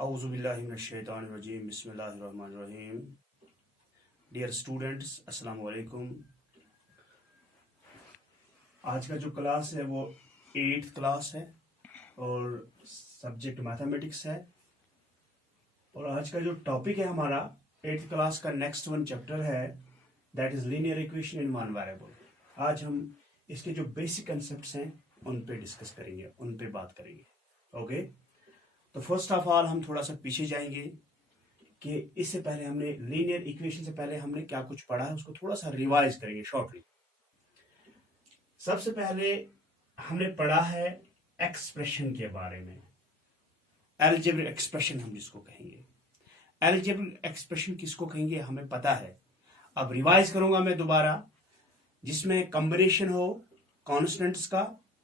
औज़ुबिल्लाहिमिनश्शैतानिर्रजीम बिस्मिल्लाहिर्रहमानिर्रहीम। Dear students, अस्सलाम वालेकुम। आज का जो क्लास है वो 8th क्लास है और सब्जेक्ट मैथमेटिक्स है। और आज का जो टॉपिक है हमारा 8th क्लास का नेक्स्ट वन चैप्टर है, that is linear equation in one variable. आज हम इसके जो बेसिक कंसेप्ट्स हैं उन पे डिस्कस करेंगे, उन पे बात करेंगे। ओके, तो फर्स्ट ऑफ ऑल हम थोड़ा सा पीछे जाएंगे कि इससे पहले हमने लीनियर इक्वेशन से पहले हमने क्या कुछ पढ़ा है, उसको थोड़ा सा रिवाइज करेंगे शॉर्टली। सबसे पहले हमने पढ़ा है एक्सप्रेशन के बारे में, अलजेब्रिक एक्सप्रेशन हम जिसको कहेंगे। अलजेब्रिक एक्सप्रेशन किसको कहेंगे हमें पता है, अब रिवाइज करूंगा मैं दोबारा, जिसमें कॉम्बिनेशन हो कॉन्स्टेंट्स का,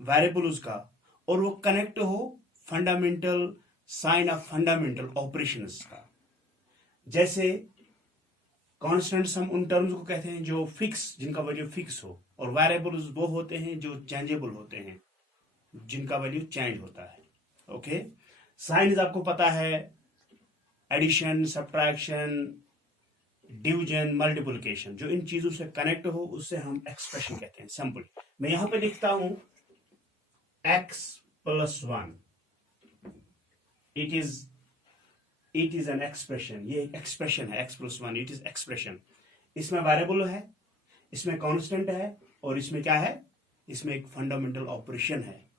वेरिएबल्स का, और वो कनेक्ट हो fundamental sign of fundamental operations का। जैसे कॉन्स्टेंट्स हम उन टर्म्स को कहते हैं जो फिक्स, जिनका वैल्यू फिक्स हो, और वेरिएबल्स वो होते हैं जो चेंजेबल होते हैं, जिनका वैल्यू चेंज होता है। ओके, साइंस आपको पता है, एडिशन, सब्ट्रैक्शन, डिवीजन, मल्टीप्लिकेशन, जो इन चीजों से कनेक्ट हो उससे हम एक्सप्रेशन कहते हैं। सिंपल मैं यहां पे लिखता हूं x + 1, it is an expression. ये एक एक्सप्रेशन है, x + 1 इट इज एक्सप्रेशन। इसमें वेरिएबल है, इसमें कांस्टेंट है, और इसमें क्या है, इसमें एक फंडामेंटल ऑपरेशन है,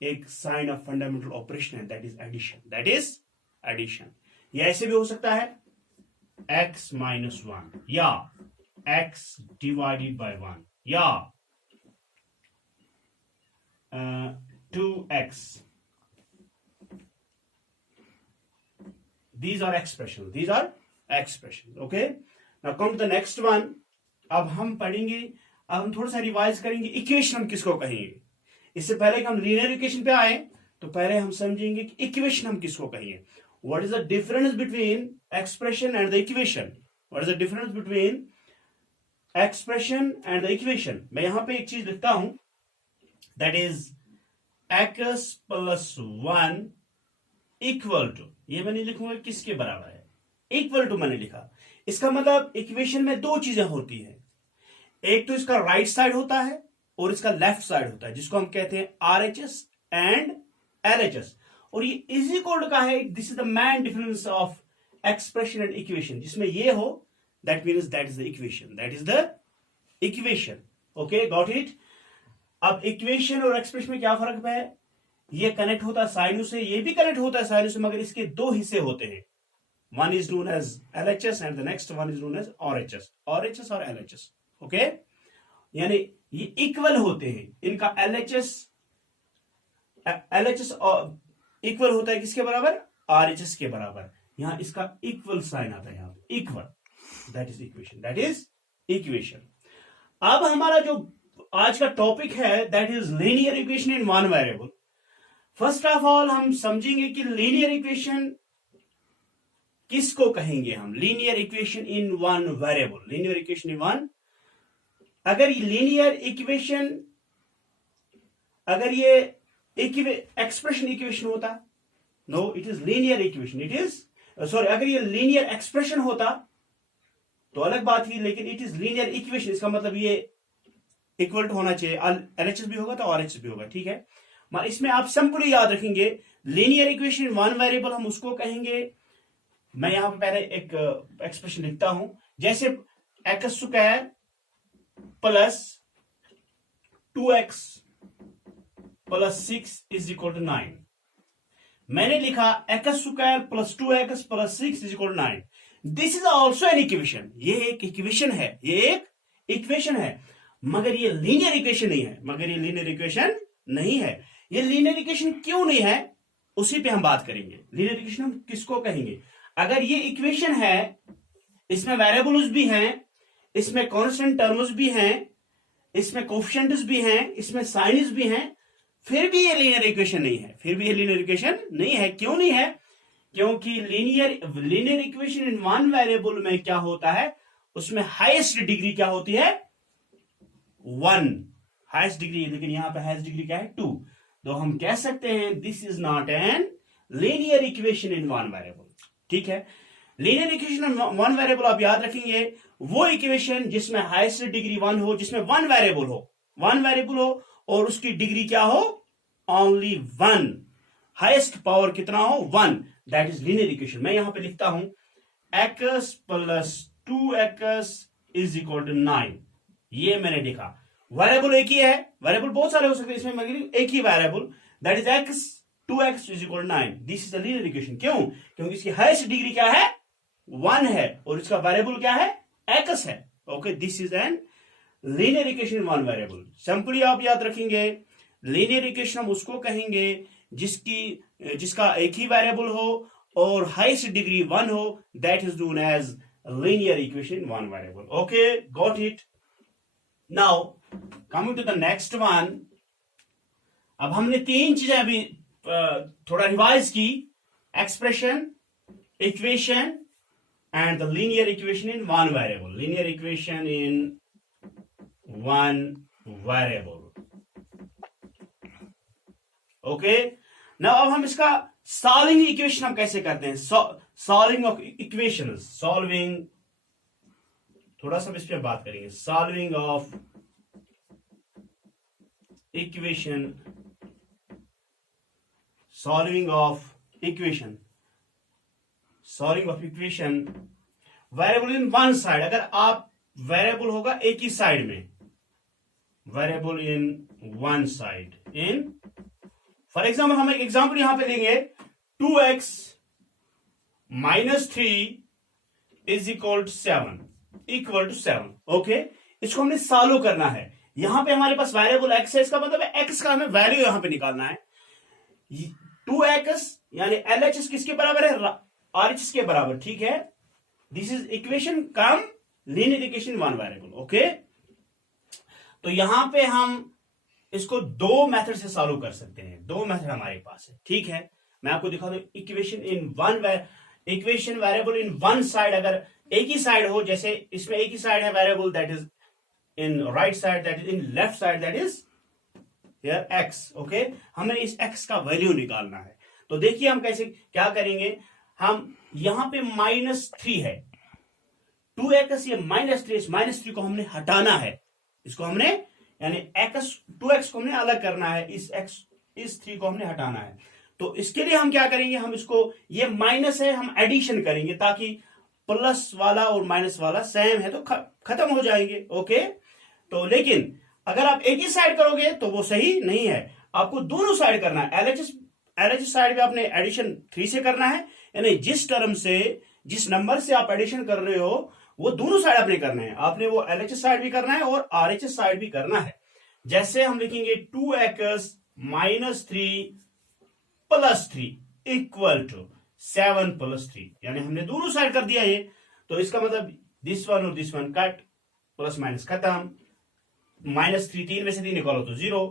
एक साइन ऑफ फंडामेंटल ऑपरेशन है, that is addition. That is addition. ये ऐसे भी हो सकता है x - 1 या x / 1 या 2x। These are expressions. Okay, now come to the next one. अब हम पढ़ेंगे, अब हम थोड़ा सा रिवाइज करेंगे इक्वेशन हम किसको कहेंगे। इससे पहले कि हम लीनियर इक्वेशन पे आए तो पहले हम समझेंगे कि इक्वेशन हम किसको कहेंगे। What is the difference between expression and the equation? What is the difference between expression and the equation? मैं यहां पे एक चीज लिखता हूं, that is x + 1 equal to, ये मैंने लिखूंगा किसके बराबर है, इक्वल टू मैंने लिखा। इसका मतलब इक्वेशन में दो चीजें होती हैं, एक तो इसका राइट साइड होता है और इसका लेफ्ट साइड होता है, जिसको हम कहते हैं RHS एंड LHS। और ये इज इक्वल का है, this is the main difference of expression and equation. जिसमें ये हो that means that is the equation, that is the equation. Okay, got it. अब इक्वेशन और एक्सप्रेशन में क्या फर्क है? ये कनेक्ट होता है साइनू से, ये भी कनेक्ट होता है साइनू से, मगर इसके दो हिस्से होते हैं। One is known as LHS and the next one is known as RHS और LHS। ओके, यानी ये इक्वल होते हैं, इनका LHS इक्वल होता है किसके बराबर? RHS के बराबर। यहां इसका इक्वल साइन आता है, यहां पे equal, that is equation, that is equation. अब हमारा जो आज का टॉपिक है that is linear equation in one variable. First of all हम समझेंगे कि लीनियर इक्वेशन किसको कहेंगे हम। Linear equation in one variable, linear equation in one, अगर ये लीनियर इक्वेशन, अगर ये एक्सप्रेशन इक्वेशन होता, no it is linear equation, it is sorry, अगर ये लीनियर एक्सप्रेशन होता तो अलग बात थी, लेकिन इट इज लीनियर इक्वेशन, इसका मतलब ये इक्वल टू होना चाहिए, LHS भी होगा तो RHS भी होगा, ठीक है। मगर इसमें आप सिंपली याद रखेंगे linear equation in one variable हम उसको कहेंगे। मैं यहां पे पहले एक एक्सप्रेशन लिखता हूं, जैसे x² + 2x + 6 = 9। मैंने लिखा x² + 2x + 6 = 9। This is also an equation, ये एक इक्वेशन है, ये एक इक्वेशन है, मगर ये लीनियर इक्वेशन नहीं है, मगर ये लीनियर इक्वेशन नहीं है। ये लीनियर इक्वेशन क्यों नहीं है उसी पे हम बात करेंगे। लीनियर इक्वेशन हम किसको कहेंगे? अगर ये इक्वेशन है, इसमें वेरिएबल्स भी हैं, इसमें कांस्टेंट टर्म्स भी हैं, इसमें कोएफिशिएंट्स भी हैं, इसमें साइन्स भी हैं, फिर भी ये लीनियर इक्वेशन नहीं है, फिर भी ये लीनियर इक्वेशन नहीं है। क्यों नहीं है? क्योंकि linear equation in one variable में क्या होता है, उसमें हाईएस्ट डिग्री क्या होती है? 1 हाईएस्ट डिग्री, लेकिन यहां पे हाईएस्ट डिग्री क्या है? 2। तो हम कह सकते हैं this is not an linear equation in one variable. ठीक है, linear equation in one variable आप याद रखेंगे वो इक्वेशन जिसमें हाईएस्ट डिग्री 1 हो, जिसमें वन वेरिएबल हो और उसकी डिग्री क्या हो, ओनली 1, हाईएस्ट पावर कितना हो, 1, दैट इज लीनियर इक्वेशन। मैं यहां पे लिखता हूं x plus 2x is equal to 9। ये मैंने देखा, वेरिएबल एक ही है, वेरिएबल बहुत सारे हो सकते हैं, इसमें मैं एक ही variable that is x 2x is equal to 9। This is the linear equation. क्यों? क्योंकि इसकी हाईएस्ट डिग्री क्या है, 1 है और इसका वेरिएबल क्या है, x है। Okay, this is an linear equation in one variable. Simply आप याद रखेंगे लीनियर इक्वेशन हम उसको कहेंगे जिसका एक ही वेरिएबल हो और हाईएस्ट डिग्री 1 हो, that is known as linear equation in one variable. Okay, got it. Now coming to the next one, अब हमने 3 चीजें अभी थोड़ा रिवाइज की, expression, equation and the linear equation in one variable. Linear equation in one variable. Okay, now अब हम इसका solving equation हम कैसे करते हैं, सॉल्विंग ऑफ इक्वेशन, सॉल्विंग, थोड़ा सा इस पे बात करेंगे, solving of equation, solving of equation, solving of equation variable in one side. अगर आप वेरिएबल होगा एक ही साइड में, variable in one side, in for example हम एक एग्जाम्पल यहां पे लेंगे, 2x minus 3 is equal to 7, okay. इसको हमने सॉल्व करना है। यहां पे हमारे पास वेरिएबल x है, इसका मतलब है x का हमें वैल्यू यहां पे निकालना है। 2x यानी LHS किसके बराबर है, RHS के बराबर, ठीक है। This is equation come linear equation one variable, okay. तो यहां पे हम इसको 2 मेथड से सॉल्व कर सकते हैं, 2 मेथड हमारे पास है, ठीक है। मैं आपको दिखा दूं, equation variable in one side, अगर एक ही साइड हो, जैसे इसमें एक ही साइड है variable that is in right side, that is in left side, that is here x, okay. हमें इस x का वैल्यू निकालना है। तो देखिए हम कैसे क्या करेंगे, हम यहां पे -3 है, 2x, ये -3 को हमने हटाना है, इसको हमने यानी 2x को हमने अलग करना है, इस 3 को हमने हटाना है। तो इसके लिए हम क्या करेंगे, हम इसको, ये माइनस है, हम एडिशन करेंगे ताकि प्लस वाला और माइनस वाला सेम है तो खत्म हो जाएंगे, ओके। तो लेकिन अगर आप एक ही साइड करोगे तो वो सही नहीं है, आपको दोनों साइड करना है। LHS साइड भी आपने एडिशन 3 से करना है, यानी जिस टर्म से, जिस नंबर से आप एडिशन कर रहे हो वो दोनों साइड आपने करना है, आपने वो LHS साइड भी करना है और RHS साइड भी करना है। जैसे हम लिखेंगे 2x minus 3 plus 3 equal to 7 plus 3, यानी हमने दोनों साइड कर दिया ये। तो इसका मतलब दिस वन और this one cut, plus minus खत्म, -3, 3 में से 3 निकालो तो 0।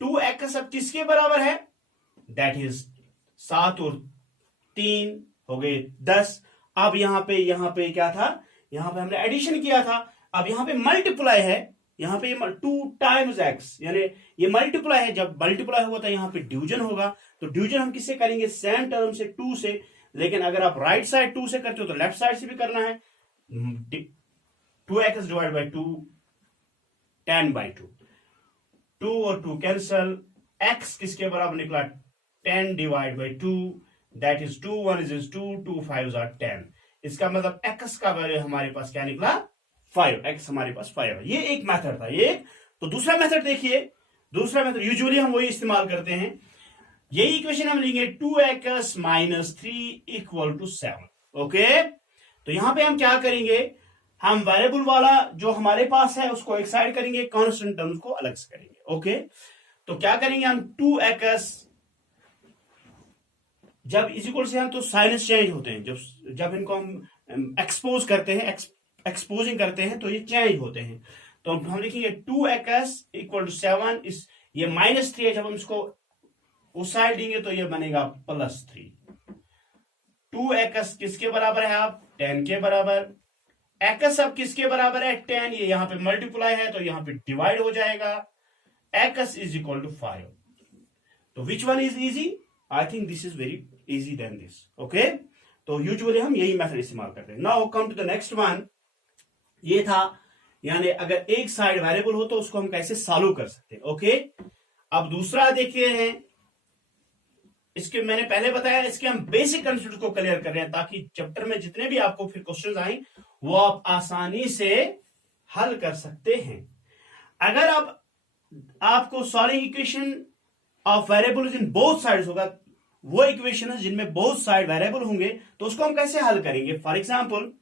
2x अब किसके बराबर है, दैट इज 7 और 3 हो गए 10। अब यहां पे क्या था, यहां पे हमने एडिशन किया था, अब यहां पे मल्टीप्लाई है, यहां पे 2 टाइम्स x, यानी ये मल्टीप्लाई है, जब मल्टीप्लाई होगा तो यहां पे डिवीजन होगा। तो डिवीजन हम किससे करेंगे, सेम टर्म से 2 से। लेकिन अगर आप राइट साइड 2 से करते हो तो लेफ्ट साइड से भी करना है। 2x डिवाइड बाई 2 10/2, 2 और 2 कैंसल, x किसके बराबर निकला, 10 divide by 2, that is 2 1 is 2, 2 5 are 10। इसका मतलब x का वैल्यू हमारे पास क्या निकला, 5, x हमारे पास 5 है। ये एक मेथड था ये। तो दूसरा मेथड देखिए, दूसरा मेथड यूजुअली हम वही इस्तेमाल करते हैं। यही इक्वेशन हम लेंगे 2x minus 3 equal to 7, okay. तो यहां पे हम क्या करेंगे, हम वेरिएबल वाला जो हमारे पास है उसको एक साइड करेंगे, कांस्टेंट टर्म्स को अलग से करेंगे, ओके। तो क्या करेंगे हम, 2x जब इज इक्वल से हम तो साइंस चेंज होते हैं, जब इनको हम एक्सपोज करते हैं, एक्सपोजिंग करते हैं तो ये चेंज होते हैं। तो हम लिखेंगे 2x इक्वल टू 7, इस ये -3 है, जब हम इसको उस साइड देंगे तो ये बनेगा +3। 2x किसके बराबर है, आप 10 के बराबर। x अब किसके बराबर है, 10, ये यहां पे मल्टीप्लाई है तो यहां पे डिवाइड हो जाएगा। x is equal to 5। तो which one is easy, I think this is very easy than this. Okay, तो यूजुअली हम यही मेथड इस्तेमाल करते हैं। Now come to the next one. ये था, यानी अगर एक साइड वेरिएबल हो तो उसको हम कैसे सॉल्व कर सकते हैं। ओके, अब दूसरा देखिए हैं, इसके मैंने पहले बताया, इसके हम बेसिक कंसेप्ट को क्लियर कर रहे हैं ताकि चैप्टर में जितने भी आपको फिर क्वेश्चन आए वो आप आसानी से हल कर सकते हैं। अगर आप आपको solving equation of variables in both sides होगा, वो इक्वेशन है जिनमें बोथ साइड वेरिएबल होंगे, तो उसको हम कैसे हल करेंगे। फॉर एग्जांपल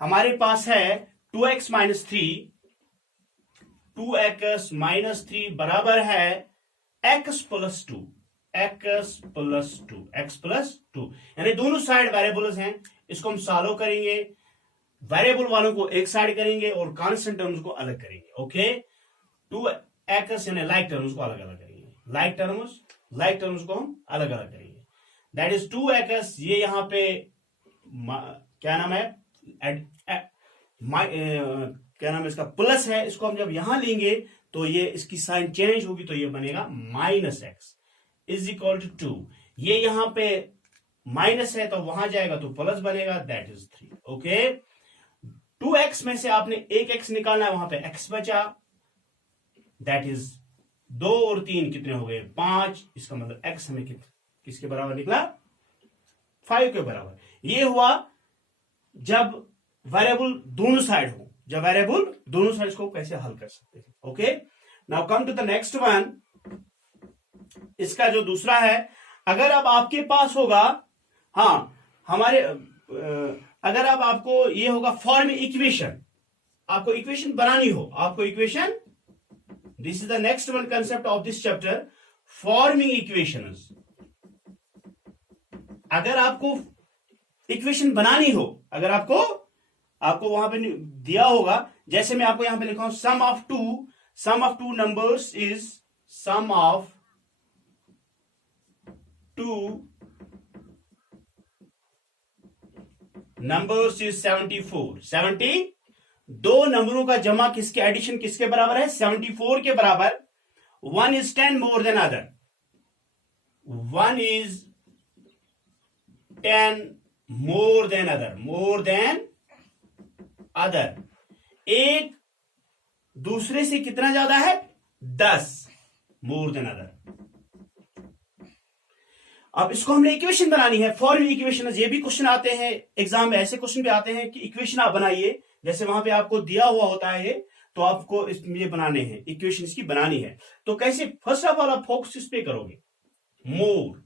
हमारे पास है 2x माइनस 3, 2x माइनस 3 बराबर है x plus 2, x plus 2, x plus 2, यानी दोनों साइड वेरिएबल्स हैं। इसको हम सॉल्व करेंगे, वेरिएबल वालों को एक साइड करेंगे और कांस्टेंट टर्म्स को अलग करेंगे। ओके, 2x यानी लाइक टर्म्स को अलग अलग करेंगे, लाइक टर्म्स को हम अलग अलग करेंगे। दैट इज 2x, ये यहां पे क्या नाम है, क्या नाम है इसका, प्लस है। इसको हम जब यहां लेंगे तो ये इसकी साइन चेंज होगी, तो ये बनेगा minus x is equal to 2। ये यहां पे माइनस है तो वहां जाएगा तो प्लस बनेगा, दैट इज 3। ओके, 2x में से आपने एक x निकालना है, वहां पे x बचा, दैट इज 2 और 3 कितने हो गए, 5। इसका मतलब x हमें किसके बराबर निकला, 5 के बराबर। ये हुआ जब वेरिएबल दोनों साइड हो, जब वेरिएबल दोनों साइड को कैसे हल कर सकते हैं। Okay, now come to the next one. इसका जो दूसरा है, अगर अब आपके पास होगा, हाँ हमारे अगर अब आपको ये होगा फॉर्म इक्वेशन, आपको इक्वेशन बनानी हो, आपको equation, this is the next one concept of this chapter, forming equations. अगर आपको इक्वेशन बनानी हो, अगर आपको वहां पे दिया होगा, जैसे मैं आपको यहां पे लिखा हूं, sum of two numbers is sum of two numbers is 74। 70 दो नंबरों का जमा किसके, एडिशन किसके बराबर है, 74 के बराबर। 1 is 10 more than other, 1 is 10 more than other, एक दूसरे से कितना ज्यादा है, 10 more than other। अब इसको हमने इक्वेशन बनानी है, फॉर्म इक्वेशन। ये भी क्वेश्चन आते हैं एग्जाम में, ऐसे क्वेश्चन भी आते हैं कि इक्वेशन आप बनाइए, जैसे वहां पे आपको दिया हुआ होता है ये, तो आपको ये बनाने हैं, इक्वेशन इसकी बनानी है। तो कैसे, फर्स्ट ऑफ ऑल आप फोकस इस पे करोगे, मोर।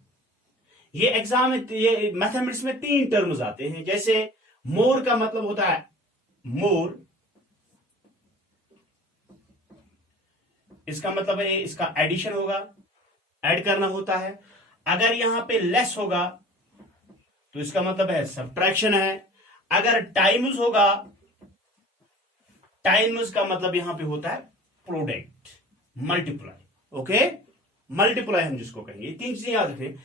ये एग्जाम में, ये मैथमेटिक्स में 3 टर्म्स आते हैं। जैसे मोर का मतलब होता है, मोर इसका मतलब है इसका एडिशन होगा, ऐड करना होता है। अगर यहां पे लेस होगा तो इसका मतलब है सब्ट्रैक्शन है। अगर टाइम्स होगा, टाइम्स का मतलब यहां पे होता है प्रोडक्ट, मल्टीप्लाई। ओके, मल्टीप्लाई हम जिसको कहेंगे, ये 3 चीजें याद रखें।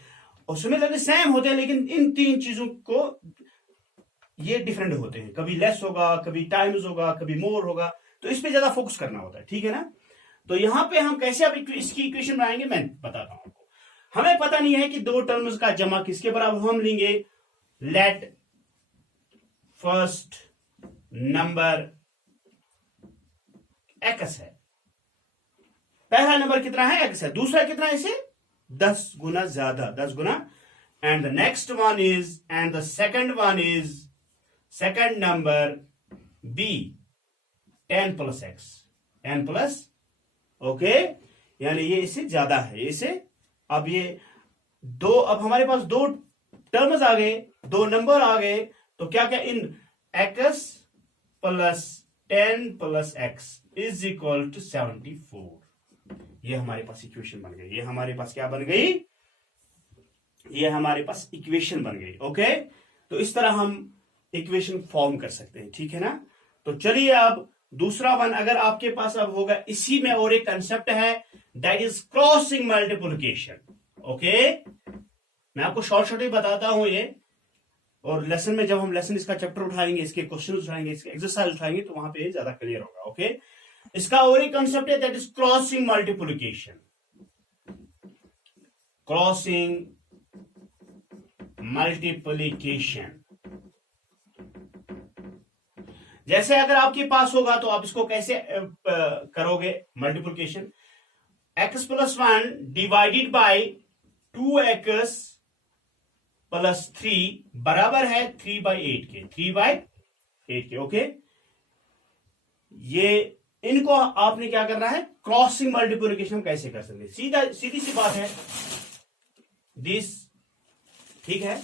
उसमें तो सेम होते हैं, लेकिन इन 3 चीजों को ये डिफरेंट होते हैं, कभी लेस होगा, कभी टाइम्स होगा, कभी मोर होगा, तो इस पे ज्यादा फोकस करना होता है, ठीक है ना। तो यहां पे हम कैसे अब इसकी इक्वेशन बनाएंगे, मैं बताता हूं आपको। हमें पता नहीं है कि 2 टर्म्स का जमा किसके बराबर, हम लेंगे लेट फर्स्ट नंबर एक्स है, पहला नंबर कितना है, एक्स है, दूसरा कितना है, इसे 10 गुना ज्यादा, 10 गुना, and the next one is, and the second one is, second number be 10 plus x, 10 plus. Okay, यानी ये इससे ज्यादा है, इसे, अब ये अब हमारे पास 2 टर्म्स आ गए, 2 नंबर आ गए, तो क्या क्या, इन x plus 10 plus x is equal to 74। ये हमारे पास इक्वेशन बन गई, ये हमारे पास क्या बन गई, ये हमारे पास इक्वेशन बन गई। ओके, तो इस तरह हम इक्वेशन फॉर्म कर सकते हैं, ठीक है ना। तो चलिए अब दूसरा वन, अगर आपके पास अब होगा, इसी में और एक कंसेप्ट है, that is crossing multiplication. Okay, मैं आपको शॉर्ट ही बताता हूं ये, और लेसन में जब हम लेसन इसका चैप्टर उठाएंगे, इसके क्वेश्चन उठाएंगे, इसके एक्सरसाइज उठाएंगे, तो वहां पे ज्यादा क्लियर होगा। ओके, इसका और एक कंसेप्ट है, that is crossing multiplication. Crossing multiplication. जैसे अगर आपके पास होगा तो आप इसको कैसे करोगे multiplication, x plus 1 divided by 2x plus 3 बराबर है 3/8 के, 3/8 के। ओके, ये इनको आपने क्या करना है, क्रॉसिंग मल्टीप्लिकेशन कैसे कर सकते हैं, सीधी सी बात है दिस, ठीक है।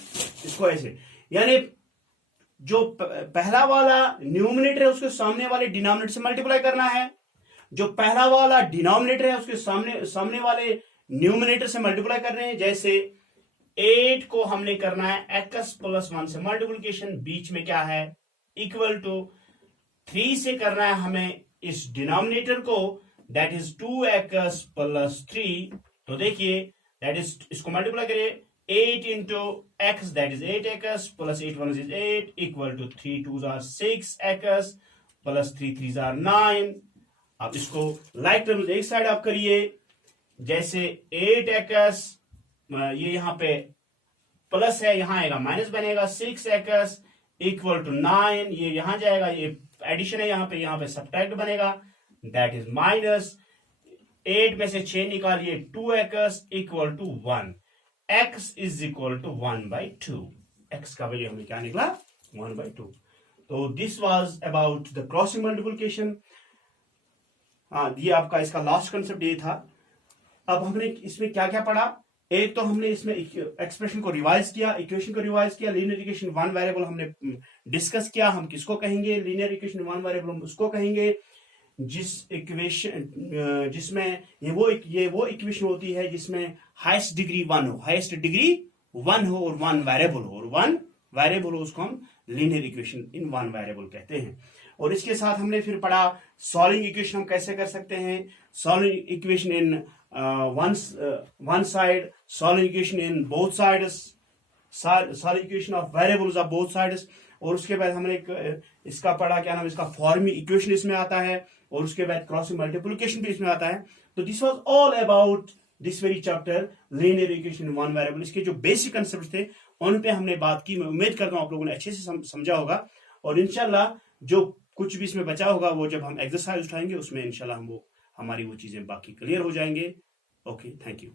इसको ऐसे, यानी जो पहला वाला न्यूमिनेटर है उसके सामने वाले डिनोमिनेटर से मल्टीप्लाई करना है, जो पहला वाला डिनोमिनेटर है उसके सामने वाले न्यूमिनेटर से मल्टीप्लाई करने हैं। जैसे 8 को हमने करना है x प्लस 1 से मल्टीप्लिकेशन, बीच में क्या है इक्वल टू 3 से करना है हमें इस डिनोमिनेटर को, दैट इज 2x प्लस 3। तो देखिए दैट इज, इसको मल्टीप्लाई करिए 8 into x, that is 8x plus 8 1 is 8 equal to 3 2s are 6x plus 3 3s are 9। आप इसको लाइक टर्म्स एक साइड आप करिए, जैसे 8x ये यहां पे प्लस है, यहां आएगा माइनस बनेगा, 6x इक्वल टू 9, ये यहां जाएगा, ये एडिशन है, यहां पे सब्ट्रैक्ट बनेगा, दैट इज माइनस 8 में से 6 निकालिए, 2x equal to 1, x is equal to 1/2। x का वैल्यू हमें क्या निकला 1/2। तो this was about the crossing multiplication. ये आपका इसका लास्ट कंसेप्ट ये था। अब हमने इसमें क्या क्या पढ़ा, एक तो हमने इसमें एक्सप्रेशन को रिवाइज किया, इक्वेशन को रिवाइज किया, लीनियर इक्वेशन वन वेरिएबल हमने डिस्कस किया, हम किसको कहेंगे लीनियर इक्वेशन वन वेरिएबल, हम उसको कहेंगे जिस इक्वेशन जिसमें ये वो इक्वेशन होती है जिसमें हाईएस्ट डिग्री 1 हो, हाईएस्ट डिग्री 1 हो और वन वेरिएबल हो, और वन वेरिएबल हो उसको हम linear equation in one variable कहते हैं। और इसके साथ हमने फिर पढ़ा सॉल्विंग इक्वेशन हम कैसे कर सकते हैं, solving equation in one side, solving equation in both sides, solving equation of variables of both sides. और उसके बाद हमने इसका पढ़ा, क्या नाम इसका, फॉर्मी इक्वेशन इसमें आता है, और उसके बाद क्रॉसिंग मल्टीप्लिकेशन भी इसमें आता है। तो this was all about this very chapter linear equation one variable. इसके जो बेसिक कंसेप्ट थे उन पे हमने बात की। मैं उम्मीद करता हूं आप लोगों ने अच्छे से समझा होगा, और इंशाल्लाह जो कुछ भी इसमें बचा होगा वो जब हम एक्सरसाइज उठाएंगे उसमें इंशाल्लाह हमारी वो चीजें बाकी क्लियर हो जाएंगे। Okay, thank you.